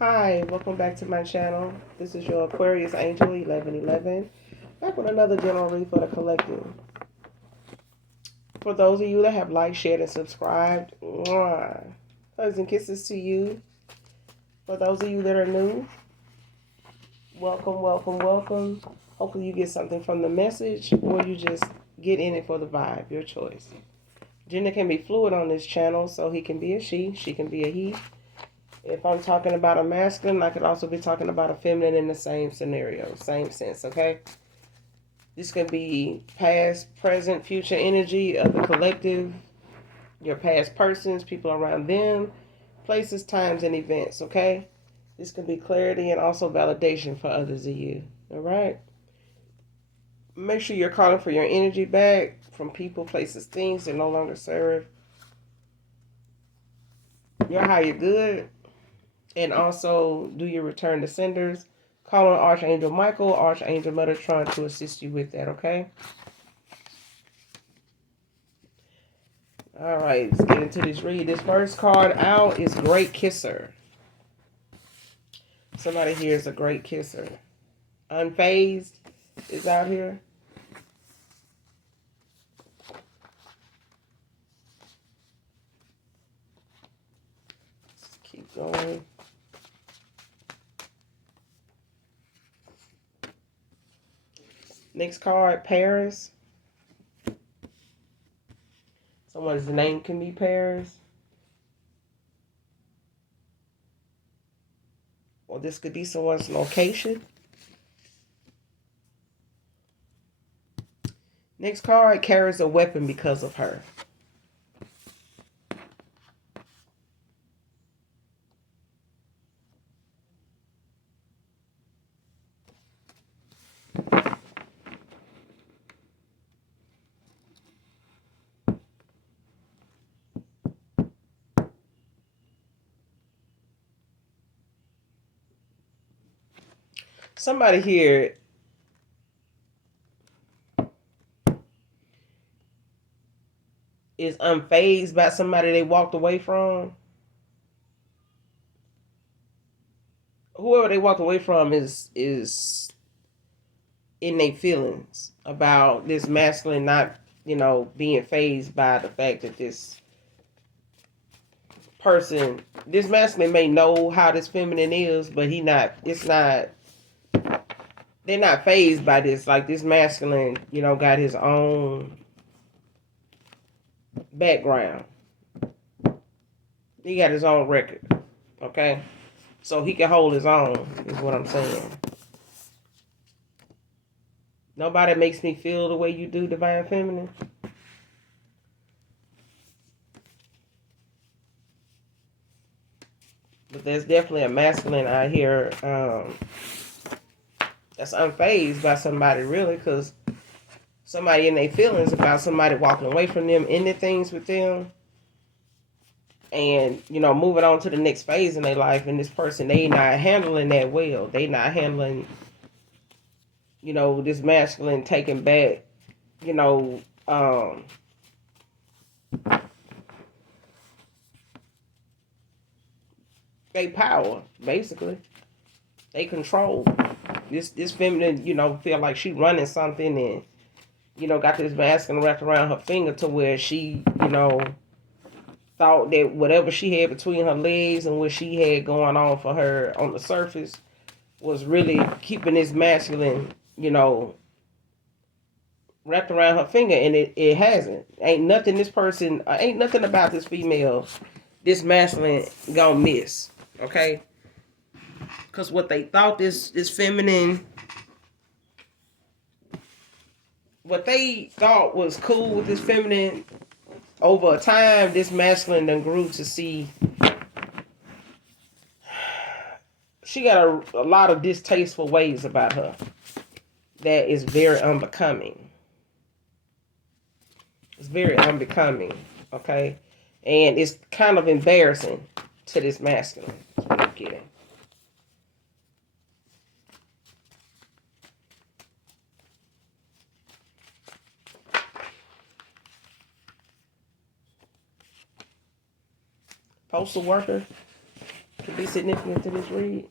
Hi, welcome back to my channel. This is your Aquarius Angel 1111. Back with another general read for the collective. For those of you that have liked, shared, and subscribed, mwah, hugs and kisses to you. For those of you that are new, welcome, welcome, welcome. Hopefully you get something from the message or you just get in it for the vibe, your choice. Gender can be fluid on this channel, so he can be a she can be a he. If I'm talking about a masculine, I could also be talking about a feminine in the same scenario, same sense, okay? This can be past, present, future energy of the collective, your past persons, people around them, places, times, and events, okay? This can be clarity and also validation for others of you, all right? Make sure you're calling for your energy back from people, places, things that no longer serve your higher good. And also do your return to senders. Call on Archangel Michael, Archangel Metatron to assist you with that, okay? All right, let's get into this read. This first card out is Great Kisser. Somebody here is a great kisser. Unfazed is out here. Let's keep going. Next card, Paris. Someone's name can be Paris. Or this could be someone's location. Next card, carries a weapon because of her. Somebody here is unfazed by somebody they walked away from. Whoever they walked away from is in their feelings about this masculine not, being phased by the fact that this masculine may know how this feminine is, but they're not phased by this. Like this masculine, got his own background. He got his own record. Okay? So he can hold his own, is what I'm saying. Nobody makes me feel the way you do, Divine Feminine. But there's definitely a masculine out here that's unfazed by somebody, really, because somebody in their feelings about somebody walking away from them, ending things with them, and, moving on to the next phase in their life. And this person, they not handling that well. They not handling, this masculine taking back, they power, basically. They control. This feminine, feel like she running something and, got this masculine wrapped around her finger to where she, thought that whatever she had between her legs and what she had going on for her on the surface was really keeping this masculine, wrapped around her finger, and it hasn't. Ain't nothing about this female, this masculine gonna miss, okay? Because what they thought this feminine, what they thought was cool with this feminine, over a time, this masculine then grew to see she got a lot of distasteful ways about her that is very unbecoming. It's very unbecoming, okay? And it's kind of embarrassing to this masculine. That's what I'm getting. Postal worker to be significant to this read.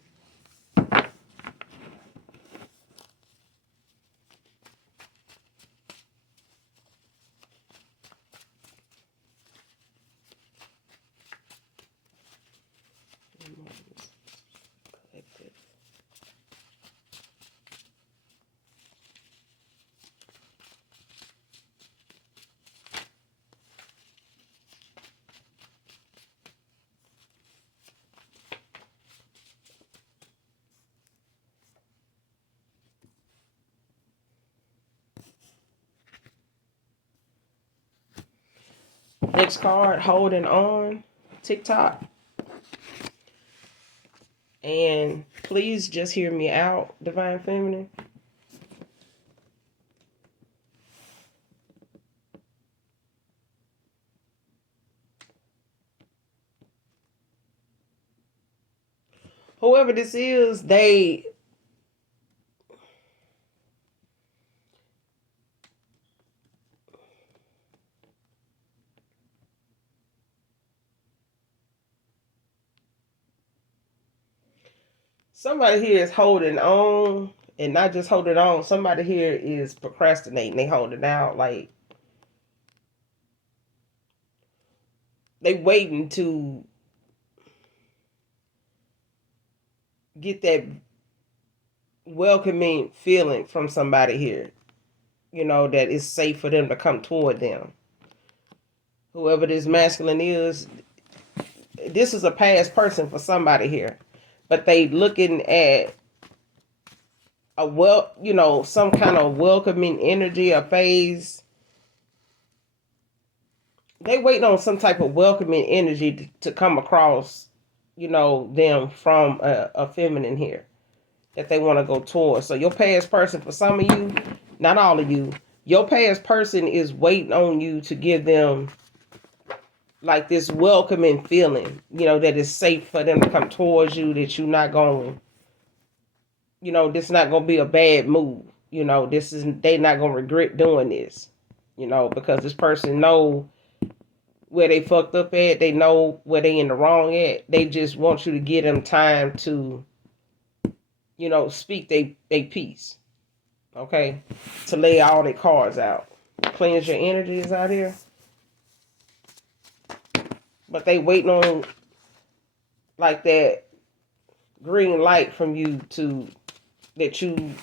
Next card, holding on, TikTok. And please just hear me out, Divine Feminine. Whoever this is, somebody here is holding on, and not just holding on. Somebody here is procrastinating. They holding out, like they waiting to get that welcoming feeling from somebody here, that is safe for them to come toward them. Whoever this masculine is, this is a past person for somebody here, but they looking at some kind of welcoming energy, a phase. They waiting on some type of welcoming energy to come across, them from a feminine here that they want to go towards. So your past person, for some of you, not all of you, your past person is waiting on you to give them like this welcoming feeling, that is safe for them to come towards you, that you're not going, this is not going to be a bad move. They not going to regret doing this, because this person know where they fucked up at. They know where they in the wrong at. They just want you to give them time to, speak they piece. Okay? To lay all their cards out. Cleanse your energies out here. But they waiting on like that green light from you that you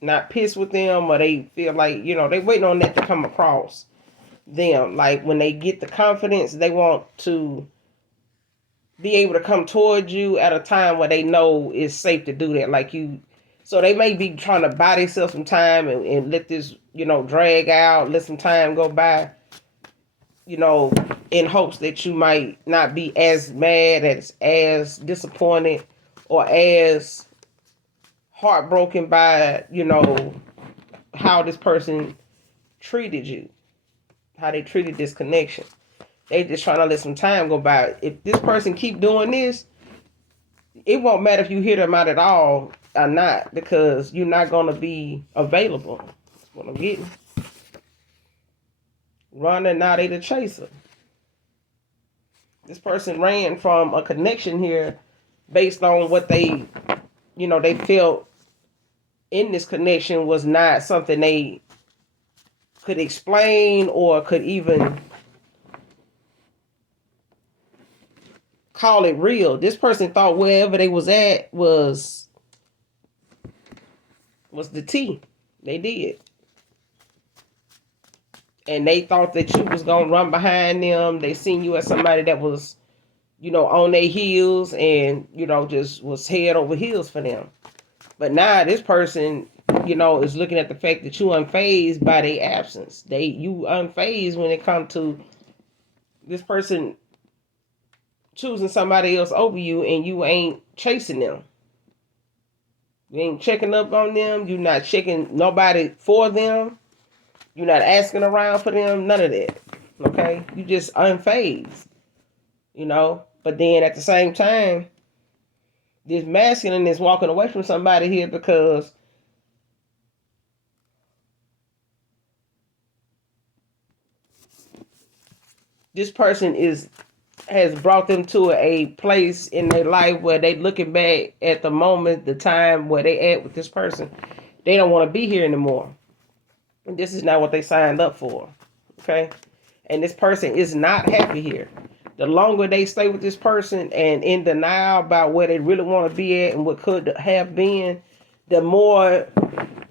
not pissed with them, or they feel like, they waiting on that to come across them. Like when they get the confidence, they want to be able to come towards you at a time where they know it's safe to do that. Like you, so they may be trying to buy themselves some time and let this, drag out, let some time go by, in hopes that you might not be as mad, as disappointed, or as heartbroken by, how this person treated you, how they treated this connection. They just trying to let some time go by. If this person keep doing this, it won't matter if you hear them out at all or not, because you're not going to be available. That's what I'm getting. Running, now they the chaser. This person ran from a connection here based on what they felt in this connection was not something they could explain or could even call it real. This person thought wherever they was at was the T. They did. And they thought that you was going to run behind them. They seen you as somebody that was, on their heels and, just was head over heels for them. But now this person, is looking at the fact that you unfazed by their absence. You unfazed when it comes to this person choosing somebody else over you, and you ain't chasing them. You ain't checking up on them. You're not checking nobody for them. You're not asking around for them. None of that. Okay? You just unfazed. But then at the same time, this masculine is walking away from somebody here because this person is has brought them to a place in their life where they looking back at the moment, the time where they at with this person. They don't want to be here anymore. And this is not what they signed up for. Okay? And this person is not happy here. The longer they stay with this person and in denial about where they really want to be at and what could have been, the more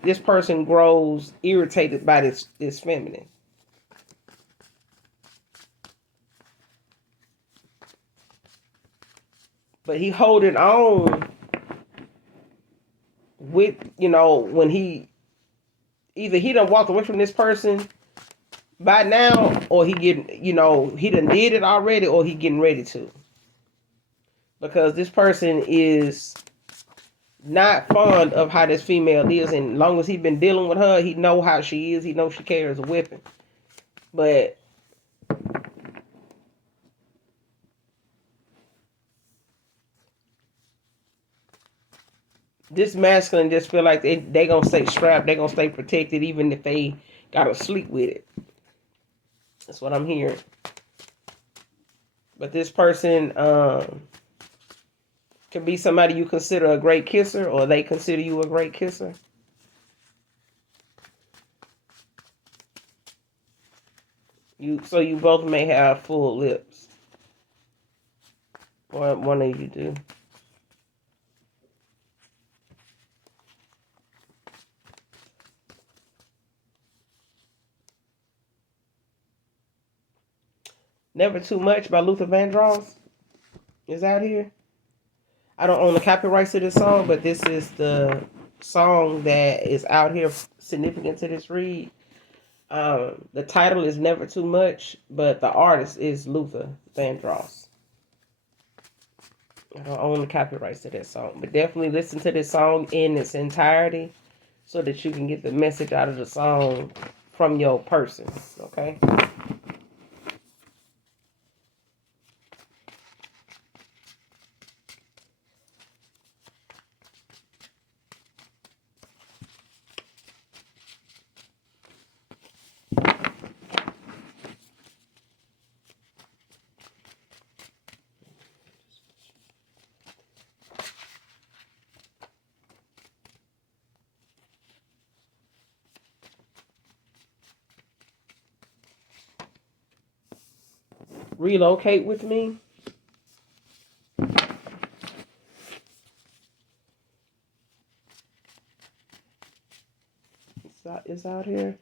this person grows irritated by this feminine. But he holding on with, when either he done walked away from this person by now, or he getting, he done did it already, or he getting ready to. Because this person is not fond of how this female is, and as long as he been dealing with her, he know how she is. He knows she carries a weapon. But this masculine just feel like they gonna stay strapped, they gonna stay protected, even if they gotta sleep with it. That's what I'm hearing. But this person can be somebody you consider a great kisser, or they consider you a great kisser. So you both may have full lips, or one of you do. Never Too Much by Luther Vandross is out here. I don't own the copyrights to this song, but this is the song that is out here significant to this read. The title is Never Too Much, but the artist is Luther Vandross. I don't own the copyrights to that song, but definitely listen to this song in its entirety so that you can get the message out of the song from your person, okay? Relocate with me. It's out here.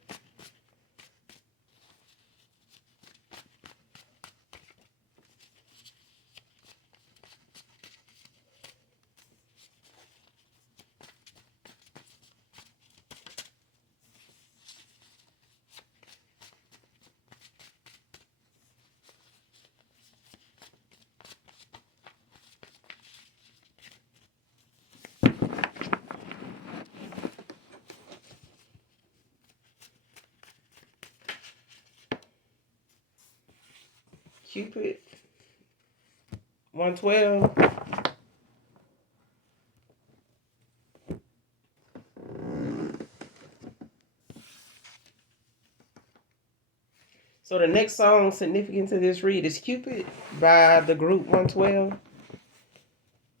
Cupid 112. So the next song significant to this read is Cupid by the group 112.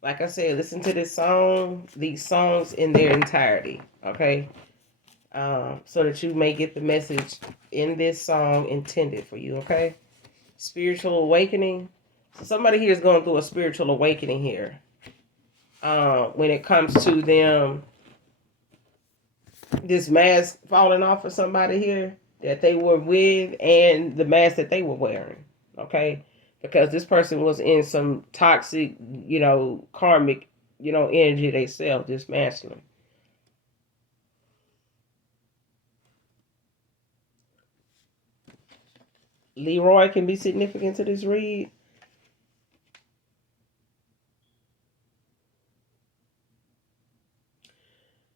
Like I said, listen to this song, these songs in their entirety, okay? So that you may get the message in this song intended for you, okay? Spiritual awakening. So somebody here is going through a spiritual awakening here. When it comes to them, this mask falling off of somebody here that they were with, and the mask that they were wearing, okay? Because this person was in some toxic, karmic, energy they self, this masculine. Leroy can be significant to this read.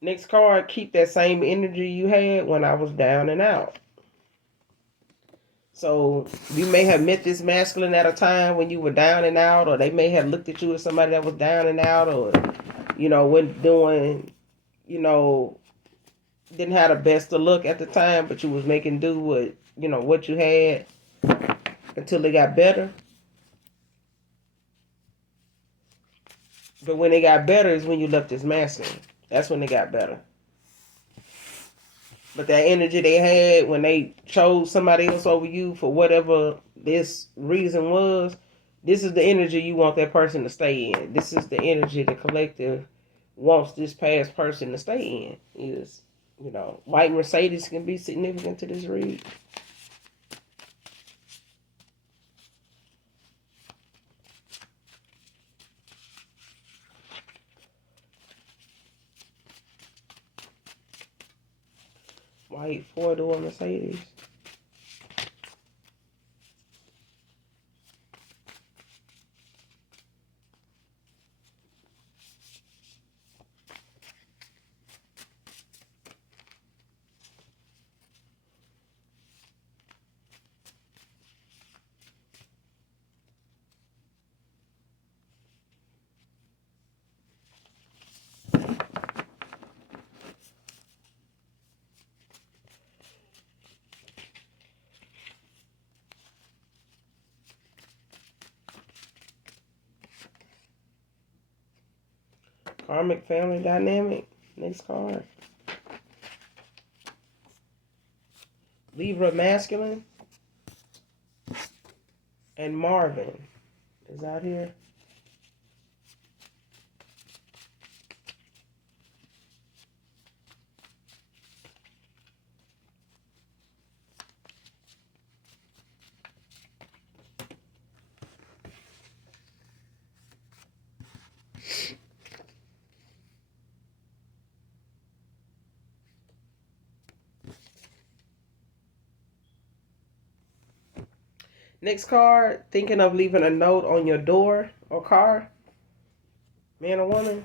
Next card, keep that same energy you had when I was down and out. So you may have met this masculine at a time when you were down and out, or they may have looked at you as somebody that was down and out, or, when doing, didn't have the best of luck at the time, but you was making do with, what you had until it got better. But when they got better is when you left this masculine. That's when they got better. But that energy they had when they chose somebody else over you for whatever this reason was, this is the energy you want that person to stay in. This is the energy the collective wants this past person to stay in. Is, white Mercedes can be significant to this read. White four-door Mercedes. Karmic family dynamic. Next card. Libra masculine. And Marvin is out here. Next card, thinking of leaving a note on your door or car. Man or woman.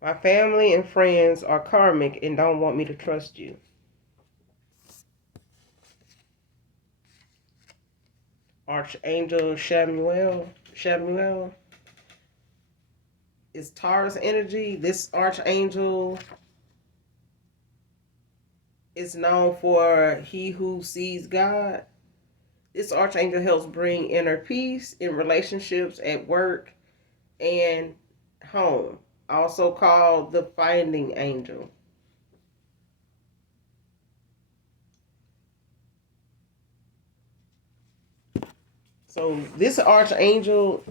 My family and friends are karmic and don't want me to trust you. Archangel Shamuel is Taurus energy. This archangel is known for he who sees God. This archangel helps bring inner peace in relationships at work and home, also called the finding angel. So this archangel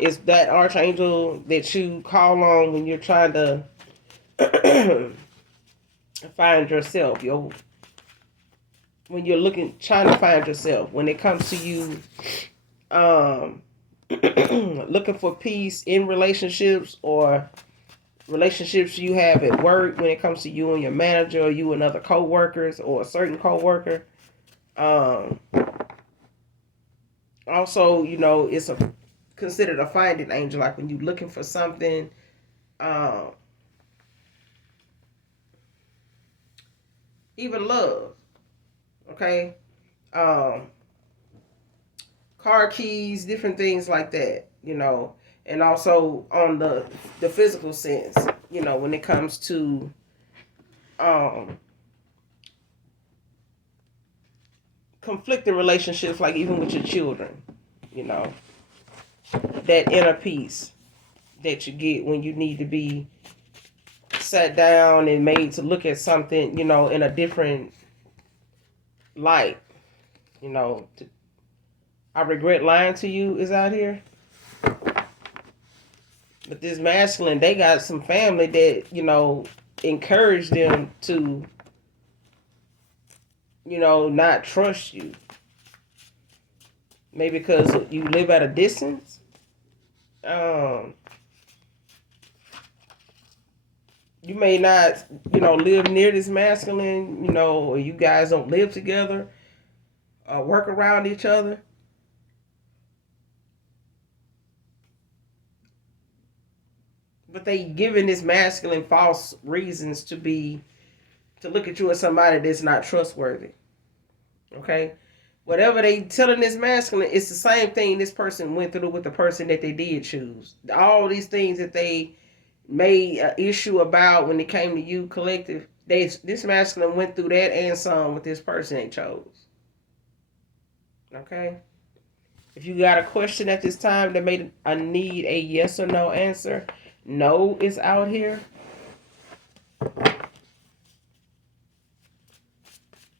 is that archangel that you call on when you're trying to find yourself. When you're trying to find yourself. When it comes to you, looking for peace in relationships or relationships you have at work. When it comes to you and your manager, or you and other co-workers, or a certain co-worker. Also, it's considered a finding angel, like when you're looking for something, even love, okay, car keys, different things like that, and also on the physical sense, when it comes to conflicting relationships, like even with your children, that inner peace that you get when you need to be sat down and made to look at something, in a different light. I regret lying to you is out here. But this masculine, they got some family that, encourage them to, not trust you. Maybe because you live at a distance. You may not, live near this masculine, or you guys don't live together, work around each other. But they giving this masculine false reasons to look at you as somebody that's not trustworthy. Okay? Whatever they telling this masculine, it's the same thing this person went through with the person that they did choose. All these things that they made an issue about when it came to you collective, this masculine went through that and some with this person they chose. Okay? If you got a question at this time that may need a yes or no answer, no is out here.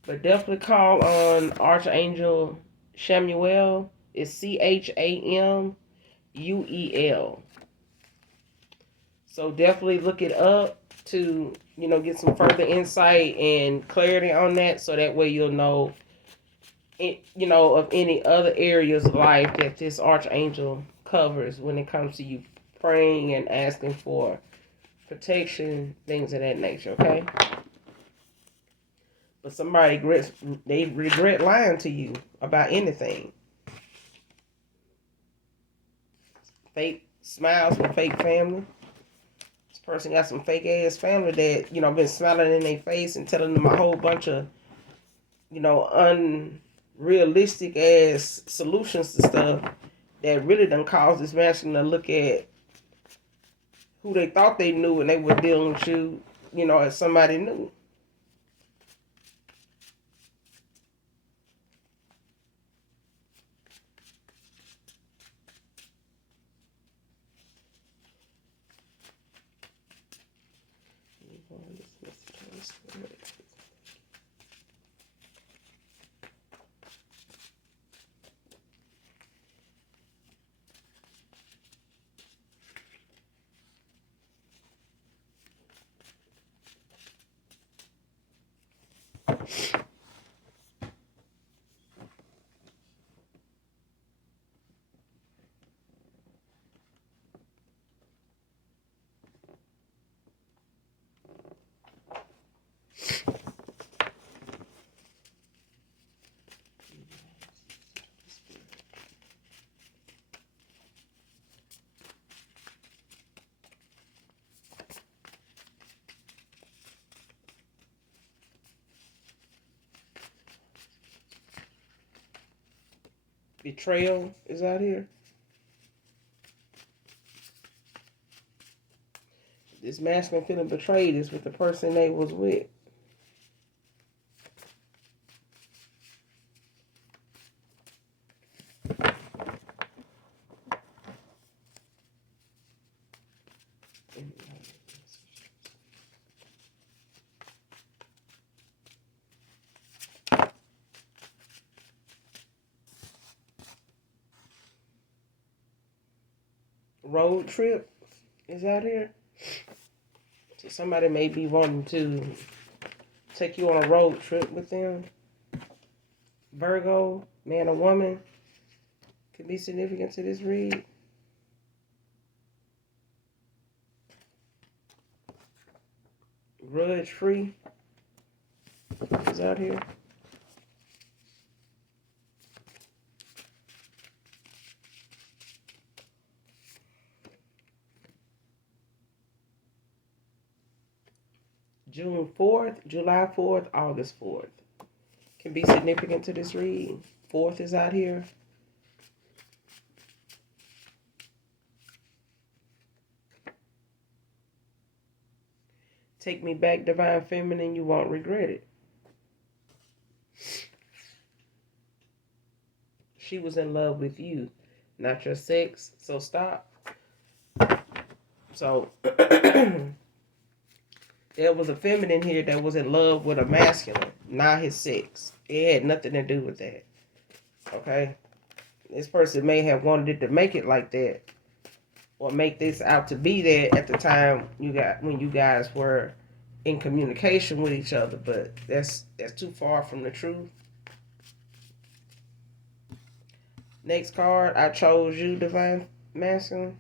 But definitely call on Archangel Chamuel. It's Chamuel. So definitely look it up to, get some further insight and clarity on that, so that way you'll know, of any other areas of life that this archangel covers when it comes to you praying and asking for protection, things of that nature, okay? But somebody they regret lying to you about anything. Fake smiles from fake family. This person got some fake ass family that, been smiling in their face and telling them a whole bunch of, unrealistic ass solutions to stuff that really done caused this masculine to look at who they thought they knew when they were dealing with you, as somebody new. Betrayal is out here. This masculine feeling betrayed is with the person they was with. Road trip is out here. So somebody may be wanting to take you on a road trip with them. Virgo, man or woman, could be significant to this read. Grudge free is out here. June 4th, July 4th, August 4th can be significant to this read. 4th is out here. Take me back, divine feminine, you won't regret it. She was in love with you, not your sex, so stop. So there was a feminine here that was in love with a masculine, not his sex. It had nothing to do with that. Okay? This person may have wanted it to make it like that, or make this out to be that at the time when you guys were in communication with each other, but that's too far from the truth. Next card, I chose you, divine masculine.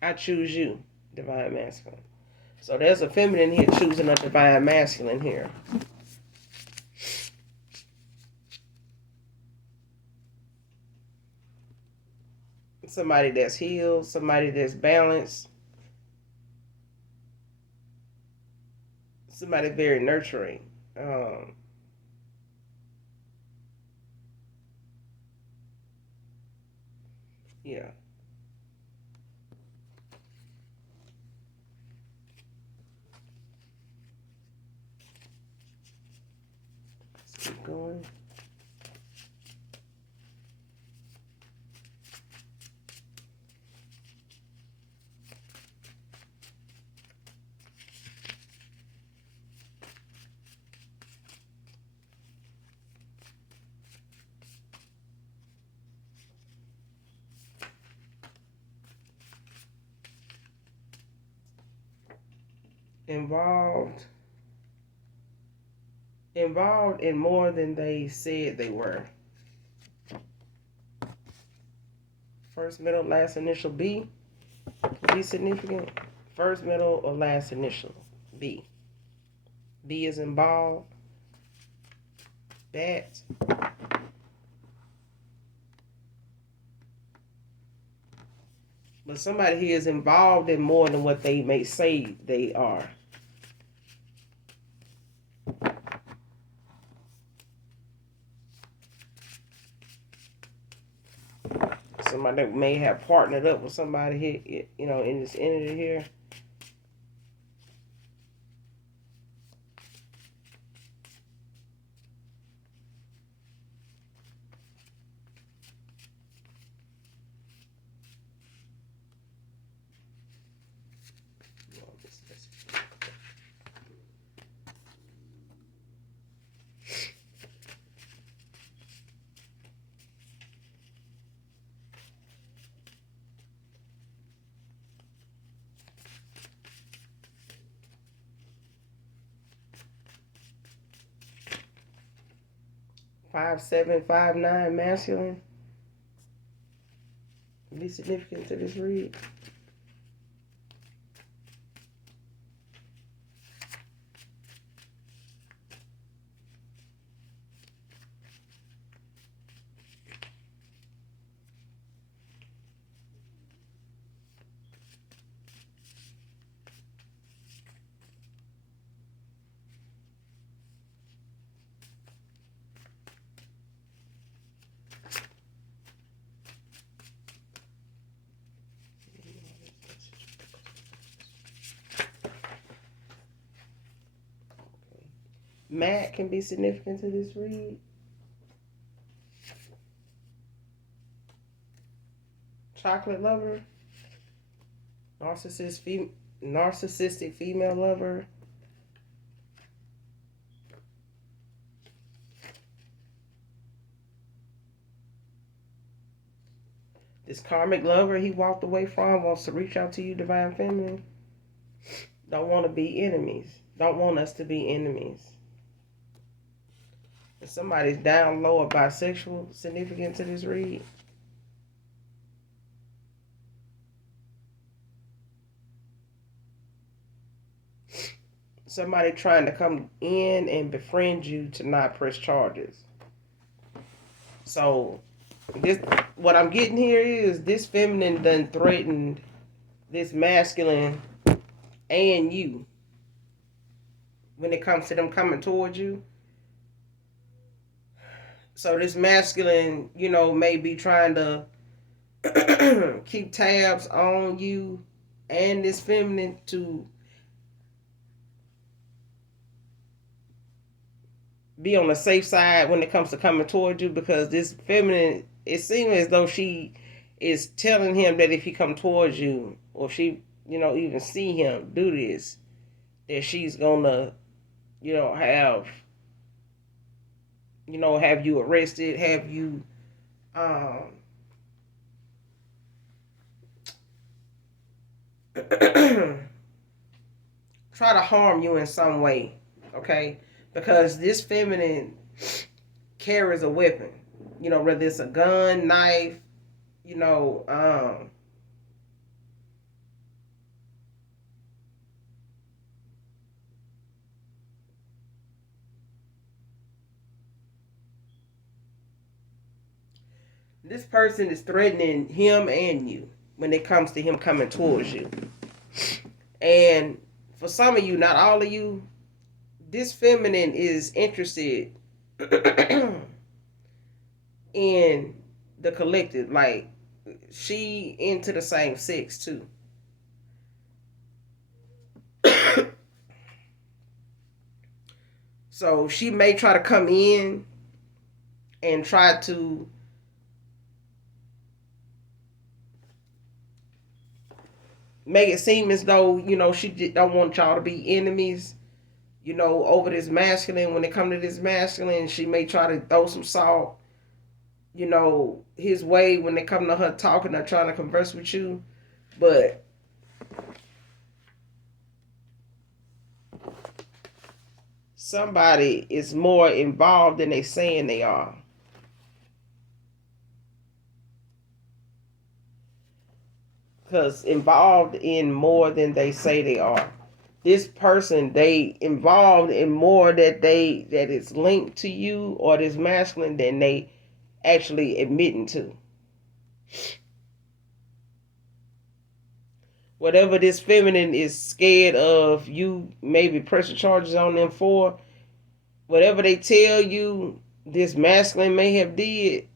I choose you, divine masculine. So there's a feminine here choosing a divine masculine here. Somebody that's healed, somebody that's balanced, somebody very nurturing. Yeah. Let's keep going. involved in more than they said they were. First, middle, last initial B. Be significant. First, middle, or last initial B. B is involved. Bat. But somebody here is involved in more than what they may say they are. Somebody that may have partnered up with somebody here, in this energy here. Five, 7, 5, 9, masculine. Be significant to this read. Matt can be significant to this read. Chocolate lover. Narcissistic female lover. This karmic lover he walked away from wants to reach out to you, divine feminine. Don't want to be enemies. Don't want us to be enemies. If somebody's down low or bisexual, significant to this read. Somebody trying to come in and befriend you to not press charges. So, what I'm getting here is this feminine done threatened this masculine and you when it comes to them coming towards you. So this masculine, may be trying to keep tabs on you and this feminine to be on the safe side when it comes to coming towards you, because this feminine, it seems as though she is telling him that if he come towards you, or she, even see him do this, that she's gonna, have you arrested, have you try to harm you in some way, okay? Because this feminine carries a weapon, whether it's a gun, knife, this person is threatening him and you when it comes to him coming towards you. And for some of you, not all of you, this feminine is interested in the collective. Like, she into the same sex too. So she may try to come in and try to make it seem as though, she don't want y'all to be enemies, over this masculine. When it comes to this masculine, she may try to throw some salt, his way when it come to her talking or trying to converse with you. But somebody is more involved than they saying they are. Because involved in more than they say they are. This person, they involved in more that is linked to you or this masculine than they actually admitting to. Whatever this feminine is scared of you maybe pressure charges on them for, whatever they tell you this masculine may have did,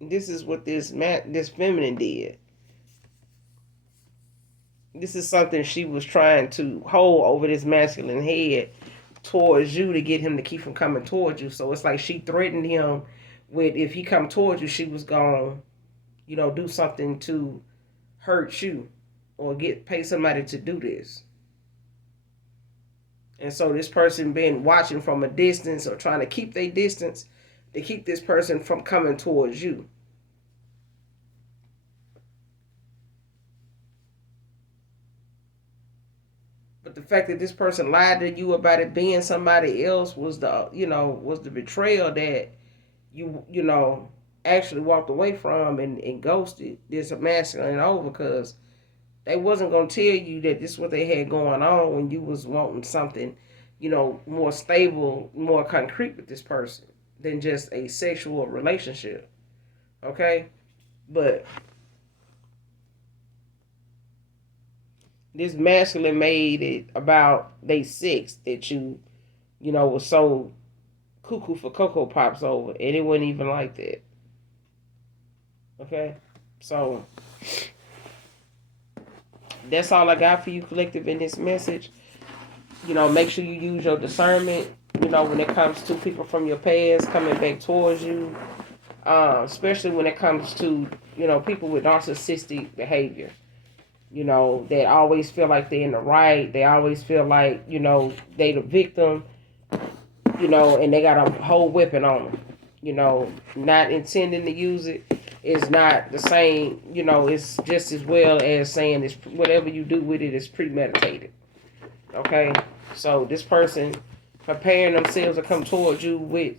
this is what this feminine did. This is something she was trying to hold over this masculine head towards you to get him to keep from coming towards you. So it's like she threatened him with, if he come towards you, she was gonna, do something to hurt you or pay somebody to do this. And so this person been watching from a distance or trying to keep their distance to keep this person from coming towards you. But the fact that this person lied to you about it being somebody else was the betrayal that you actually walked away from and ghosted this masculine over, because they wasn't gonna tell you that this is what they had going on when you was wanting something, more stable, more concrete with this person than just a sexual relationship. Okay? But this masculine made it about day 6 that was so cuckoo for Cocoa Pops over, and it wasn't even like that. Okay? So that's all I got for you, collective, in this message. Make sure you use your discernment, when it comes to people from your past coming back towards you, especially when it comes to, people with narcissistic behavior, that always feel like they're in the right. They always feel like, they the victim, and they got a whole weapon on them, not intending to use it. Is not the same, it's just as well as saying it's whatever you do with it is premeditated. Okay? So this person preparing themselves to come towards you with,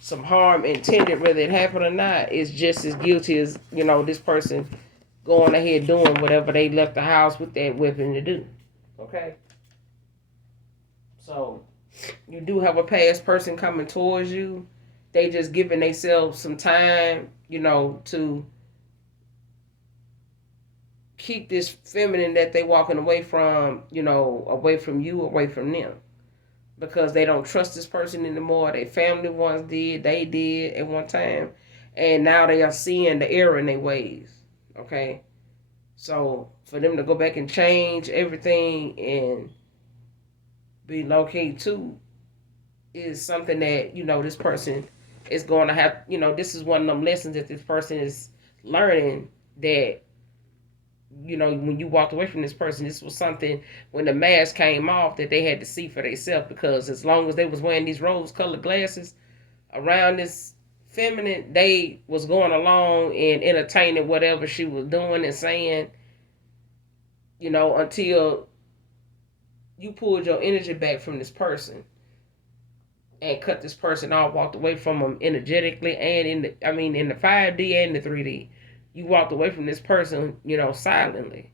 some harm intended, whether it happened or not, is just as guilty as, this person going ahead doing whatever they left the house with that weapon to do. Okay? So you do have a past person coming towards you. They just giving themselves some time, to keep this feminine that they walking away from, away from you, away from them. Because they don't trust this person anymore. Their family once did, they did at one time. And now they are seeing the error in their ways. Okay? So for them to go back and change everything and be located too is something that, this person is going to have, this is one of them lessons that this person is learning, that, when you walked away from this person, this was something when the mask came off that they had to see for themselves, because as long as they was wearing these rose-colored glasses around this feminine, they was going along and entertaining whatever she was doing and saying, until you pulled your energy back from this person and cut this person off, walked away from them energetically and in the 5D and the 3D. You walked away from this person, silently.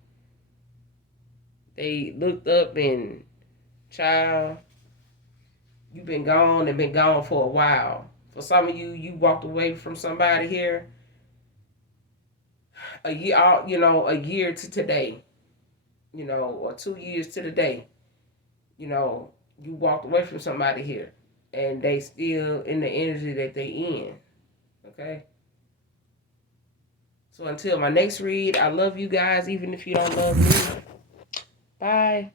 They looked up and, child, you've been gone and been gone for a while. For some of you, you walked away from somebody here a year to today, or 2 years to the day. You walked away from somebody here, and they still in the energy that they in. Okay? So until my next read, I love you guys, even if you don't love me. Bye.